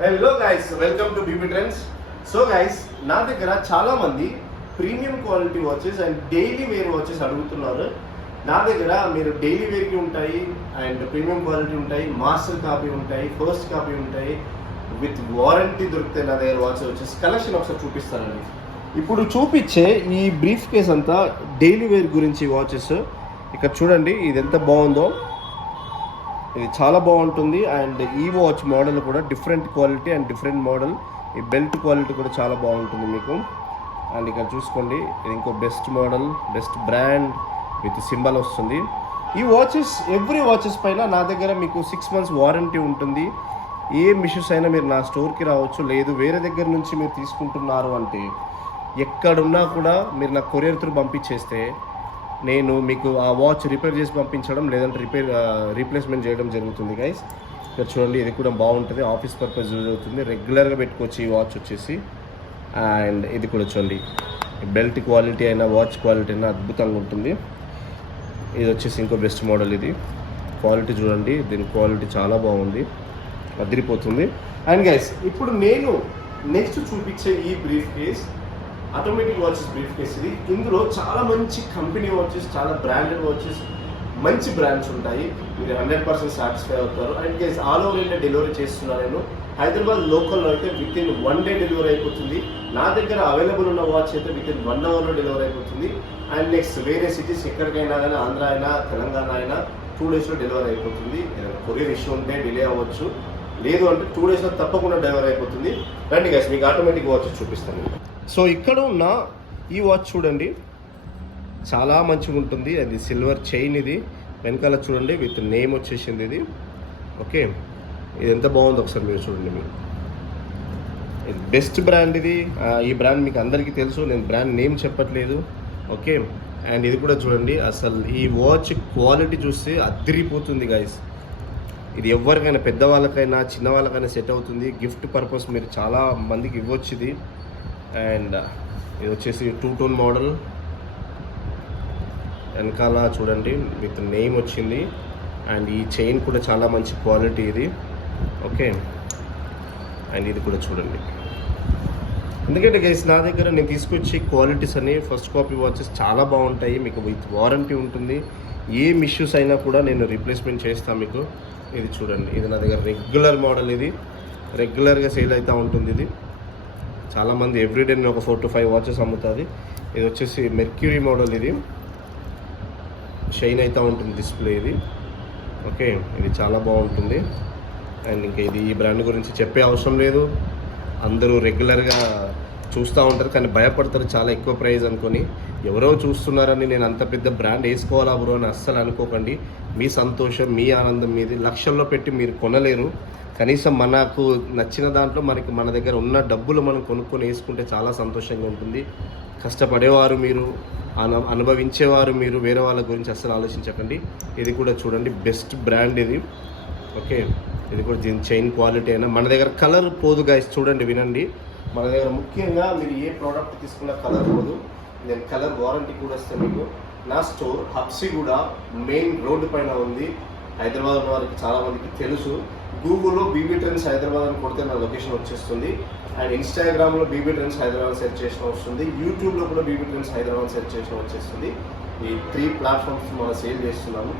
Hello guys, welcome to BB trends. So guys, నా దగ్గర చాలా మంది premium quality watches and daily wear watches అడుగుతున్నారు. నా దగ్గర మీరు డైలీ వేర్కి ఉంటాయి అండ్ ప్రీమియం క్వాలిటీ ఉంటాయి, మాస్టర్ కాపీ ఉంటాయి, ఫస్ట్ కాపీ ఉంటాయి, విత్ వారంటీ దొరుకుతాయి. నా దగ్గర వాచెస్ వచ్చేసి కలెక్షన్ ఒకసారి చూపిస్తానండి. ఇప్పుడు చూపించే ఈ బ్రీఫ్ కేస్ అంతా డైలీ వేర్ గురించి వాచెస్. ఇక్కడ చూడండి, ఇది ఎంత బాగుందో. ఇది చాలా బాగుంటుంది అండ్ ఈ వాచ్ మోడల్ కూడా different quality and different model. ఈ బెల్ట్ క్వాలిటీ కూడా చాలా బాగుంటుంది మీకు. అండ్ ఇక్కడ చూసుకోండి, ఇది ఇంకో best model, best brand with symbol వస్తుంది. ఈ వాచెస్ ఎవ్రీ వాచెస్ పైన నా దగ్గర మీకు 6 months వారంటీ ఉంటుంది. ఏ ఇష్యూస్ అయినా మీరు నా స్టోర్కి రావచ్చు. లేదు వేరే దగ్గర నుంచి మీరు తీసుకుంటున్నారు అంటే ఎక్కడున్నా కూడా మీరు నా కొరియర్ త్రూ పంపించేస్తే నేను మీకు ఆ వాచ్ రిపేర్ చేసి పంపించడం, లేదంటే రీప్లేస్మెంట్ చేయడం జరుగుతుంది గైస్. ఇక్కడ చూడండి, ఇది కూడా బాగుంటుంది, ఆఫీస్ పర్పస్ యూజ్ అవుతుంది, రెగ్యులర్గా పెట్టుకోవచ్చు ఈ వాచ్ వచ్చేసి. అండ్ ఇది కూడా చూడండి, బెల్ట్ క్వాలిటీ అయినా వాచ్ క్వాలిటీ అయినా అద్భుతంగా ఉంటుంది. ఇది వచ్చేసి ఇంకో బెస్ట్ మోడల్. ఇది క్వాలిటీ చూడండి, దీని క్వాలిటీ చాలా బాగుంది, అదిరిపోతుంది. అండ్ గైస్, ఇప్పుడు నేను నెక్స్ట్ చూపించే ఈ brief case automatic watches brief case. ఇది ఇందులో చాలా మంచి కంపెనీ వాచెస్, చాలా బ్రాండెడ్ వాచెస్, మంచి బ్రాండ్స్ ఉంటాయి. మీరు 100% సాటిస్ఫై అవుతారు. And guys, all over India delivery చేస్తున్నాను నేను. హైదరాబాద్ లోకల్లో అయితే విత్ ఇన్ 1 day డెలివరీ అయిపోతుంది. నా దగ్గర అవైలబుల్ ఉన్న వాచ్ అయితే విత్ ఇన్ 1 hourలో డెలివరీ అయిపోతుంది. అండ్ నెక్స్ట్ వేరే సిటీస్ ఎక్కడికైనా కానీ, ఆంధ్ర అయినా తెలంగాణ అయినా 2 daysలో డెలివరీ అయిపోతుంది. కొరియర్ ఇష్యూ ఉంటే డిలే అవ్వచ్చు, లేదు అంటే 2 daysలో తప్పకుండా డెలివరీ అయిపోతుంది. రండి గైస్, మీకు ఆటోమేటిక్ వాచెస్ చూపిస్తాను. సో ఇక్కడ ఉన్న ఈ వాచ్ చూడండి, చాలా మంచిగా ఉంటుంది. అది సిల్వర్ చైన్. ఇది వెనకాల చూడండి విత్ నేమ్ వచ్చేసింది ఇది. ఓకే, ఇది ఎంత బాగుందో ఒకసారి మీరు చూడండి. మీరు ఇది బెస్ట్ బ్రాండ్. ఇది ఈ బ్రాండ్ మీకు అందరికీ తెలుసు, నేను బ్రాండ్ నేమ్ చెప్పట్లేదు. ఓకే, అండ్ ఇది కూడా చూడండి, అసలు ఈ వాచ్ క్వాలిటీ చూస్తే అదిరిపోతుంది గైస్. ఇది ఎవరికైనా, పెద్దవాళ్ళకైనా చిన్న వాళ్ళకైనా సెట్ అవుతుంది. గిఫ్ట్ పర్పస్ మీరు చాలా మందికి ఇవ్వచ్చు ఇది. అండ్ ఇది వచ్చేసి 2-tone మోడల్. వెనకాల చూడండి విత్ నేమ్ వచ్చింది. అండ్ ఈ చైన్ కూడా చాలా మంచి క్వాలిటీ ఇది. ఓకే, అండ్ ఇది కూడా చూడండి. ఎందుకంటే గైస్, నా దగ్గర నేను తీసుకొచ్చే క్వాలిటీస్ అని ఫస్ట్ కాపీ వాచెస్ చాలా బాగుంటాయి. మీకు విత్ వారంటీ ఉంటుంది. ఏం ఇష్యూస్ అయినా కూడా నేను రీప్లేస్మెంట్ చేస్తాను మీకు. ఇది చూడండి, ఇది నా దగ్గర రెగ్యులర్ మోడల్. ఇది రెగ్యులర్గా సేల్ అవుతూ ఉంటుంది. ఇది చాలామంది ఎవ్రీడే నేను ఒక 4 to 5 వాచెస్ అమ్ముతుంది. ఇది వచ్చేసి మెర్క్యూరీ మోడల్. ఇది షైన్ అవుతూ ఉంటుంది డిస్ప్లే ఇది. ఓకే, ఇది చాలా బాగుంటుంది. అండ్ ఇంకా ఇది ఈ బ్రాండ్ గురించి చెప్పే అవసరం లేదు, అందరూ రెగ్యులర్గా చూస్తూ ఉంటారు, కానీ భయపడతారు చాలా ఎక్కువ ప్రైస్ అనుకొని. ఎవరో చూస్తున్నారని నేను అంత పెద్ద బ్రాండ్ వేసుకోవాలా బ్రో అని అస్సలు అనుకోకండి. మీ సంతోషం, మీ ఆనందం మీది. లక్షల్లో పెట్టి మీరు కొనలేరు. కనీసం మనకు నచ్చిన దాంట్లో మనకి మన దగ్గర ఉన్న డబ్బులు మనం కొనుక్కొని వేసుకుంటే చాలా సంతోషంగా ఉంటుంది. కష్టపడేవారు మీరు, అనుభవించేవారు మీరు, వేరే వాళ్ళ గురించి అస్సలు ఆలోచించకండి. ఇది కూడా చూడండి, బెస్ట్ బ్రాండ్ ఇది. ఓకే, ఇది కూడా దీని చైన్ క్వాలిటీ అయినా మన దగ్గర కలర్ పోదు గైస్. చూడండి, వినండి, మన దగ్గర ముఖ్యంగా మీరు ఏ ప్రోడక్ట్ తీసుకున్నా కలర్ పోదు. నేను కలర్ వారంటీ కూడా వస్తే మీకు. నా స్టోర్ హబ్సిగూడ మెయిన్ రోడ్డు పైన ఉంది. హైదరాబాద్ ఉన్న వారికి చాలా మందికి తెలుసు. గూగుల్లో బీబీ ట్రెండ్స్ హైదరాబాద్ అని కొడితే నా లొకేషన్ వచ్చేస్తుంది. అండ్ ఇన్స్టాగ్రామ్లో బీబీ ట్రెండ్స్ హైదరాబాద్ సెర్చ్ చేసిన వస్తుంది. యూట్యూబ్లో కూడా బీబీ ట్రెండ్స్ హైదరాబాద్ సెర్చ్ చేసిన వచ్చేస్తుంది. ఈ 3 platforms మనం సేల్ చేస్తున్నాము.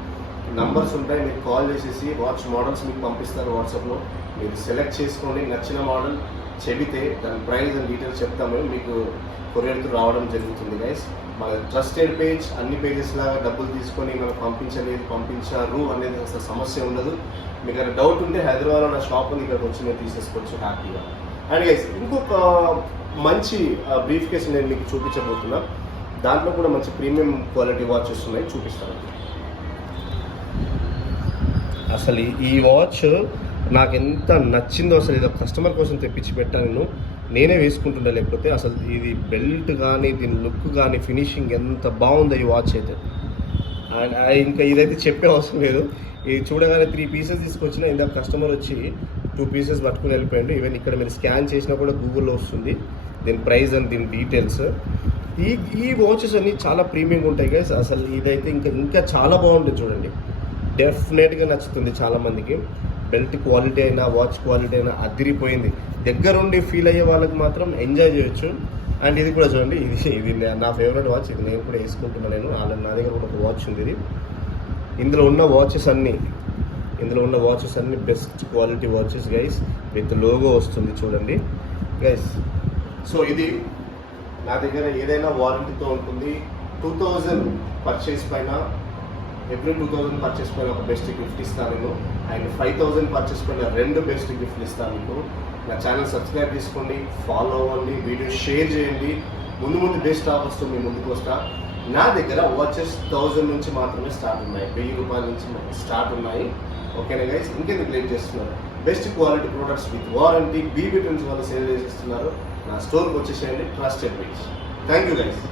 నంబర్స్ ఉంటాయి, మీరు కాల్ చేసేసి వాచ్ మోడల్స్ మీకు పంపిస్తారు వాట్సాప్లో. మీరు సెలెక్ట్ చేసుకోండి, నచ్చిన మోడల్ చెబితే దాని ప్రైస్ అండ్ డీటెయిల్స్ చెప్తాము, మీకు కొరియర్తో రావడం జరుగుతుంది గైస్. మన ట్రస్టెడ్ పేజ్, అన్ని పేజెస్ లాగా డబ్బులు తీసుకొని మనం పంపించారు అనేది అసలు సమస్య ఉండదు. మీకు ఏమైనా డౌట్ ఉంటే హైదరాబాద్లో నా షాప్ ఉంది, ఇక్కడికి వచ్చి మీరు తీసేసుకోవచ్చు హ్యాపీగా. అండ్ గైస్, ఇంకొక మంచి బ్రీఫ్ కేస్ నేను మీకు చూపించబోతున్నా. దాంట్లో కూడా మంచి ప్రీమియం క్వాలిటీ వాచెస్ ఉన్నాయి, చూపిస్తాను. అసలు ఈ వాచ్ నాకు ఎంత నచ్చిందో, అసలు ఇది కస్టమర్ కోసం తెప్పించి పెట్టాను, నేనే వేసుకుంటుండే. లేకపోతే అసలు ఇది బెల్ట్ కానీ, దీని లుక్ కానీ, ఫినిషింగ్ ఎంత బాగుందో ఈ వాచ్ అయితే. అండ్ ఇంకా ఇదైతే చెప్పే అవసరం లేదు. ఇది చూడగానే 3 pieces తీసుకొచ్చిన, ఇందాక కస్టమర్ వచ్చి 2 pieces పట్టుకుని వెళ్ళిపోయాడు. ఈవెన్ ఇక్కడ మీరు స్కాన్ చేసినా కూడా గూగుల్లో వస్తుంది దీని ప్రైస్ అండ్ దీని డీటెయిల్స్. ఈ వాచెస్ అన్ని చాలా ప్రీమియంగా ఉంటాయి గైస్. అసలు ఇదైతే ఇంకా చాలా బాగుంటుంది చూడండి. డెఫినెట్గా నచ్చుతుంది చాలామందికి. బెల్ట్ క్వాలిటీ అయినా వాచ్ క్వాలిటీ అయినా అదిరిపోయింది. దగ్గరుండి ఫీల్ అయ్యే వాళ్ళకి మాత్రం ఎంజాయ్ చేయొచ్చు. అండ్ ఇది కూడా చూడండి, ఇది నా ఫేవరెట్ వాచ్. ఇది నేను కూడా వేసుకుంటున్నాను. నేను ఆల్రెడీ నా దగ్గర కూడా ఒక వాచ్ ఉంది. ఇది ఇందులో ఉన్న వాచెస్ అన్ని best quality watches guys. With logo వస్తుంది చూడండి గైస్. సో ఇది నా దగ్గర ఏదైనా వారంటీతో ఉంటుంది. 2000 పర్చేస్ పైన, ఎవ్రీ 2000 పర్చేస్ పైన ఒక బెస్ట్ గిఫ్ట్ ఇస్తాను నేను. అండ్ 5000 పర్చేస్ పైన 2 బెస్ట్ గిఫ్ట్లు ఇస్తాను మీకు. నా ఛానల్ సబ్స్క్రైబ్ చేసుకోండి, ఫాలో అవ్వండి, వీడియో షేర్ చేయండి. ముందు బెస్ట్ ఆఫర్స్తో మీ ముందుకు వస్తా. నా దగ్గర వాచెస్ 1000 నుంచి మాత్రమే స్టార్ట్ ఉన్నాయి, 1000 రూపాయల నుంచి స్టార్ట్ ఉన్నాయి. ఓకేనా గైస్, ఇంకెందుకు లేట్ చేస్తున్నారు? Best quality products with warranty BB trends వాళ్ళు సేల్ చేసేస్తున్నారు. నా స్టోర్కి వచ్చేసేయండి, trusted reach. Thank you guys.